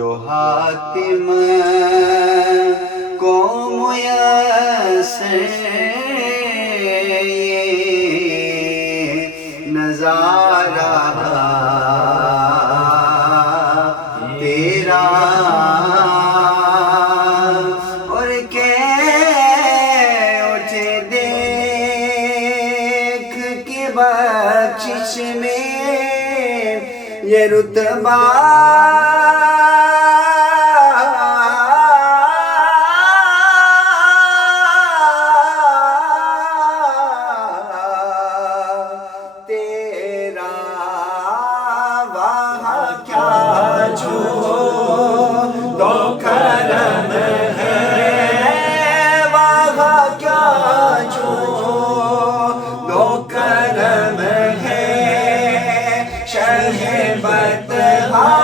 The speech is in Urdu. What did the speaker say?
جو حاتم کو میسر نظارہ تیرا اور کہ اٹھے دیکھ کے بخشش میں یہ رتبہ تیرا وہاں کیا جو دو کرم ہے وہاں کیا جو دو کرم ہے شہ بطحا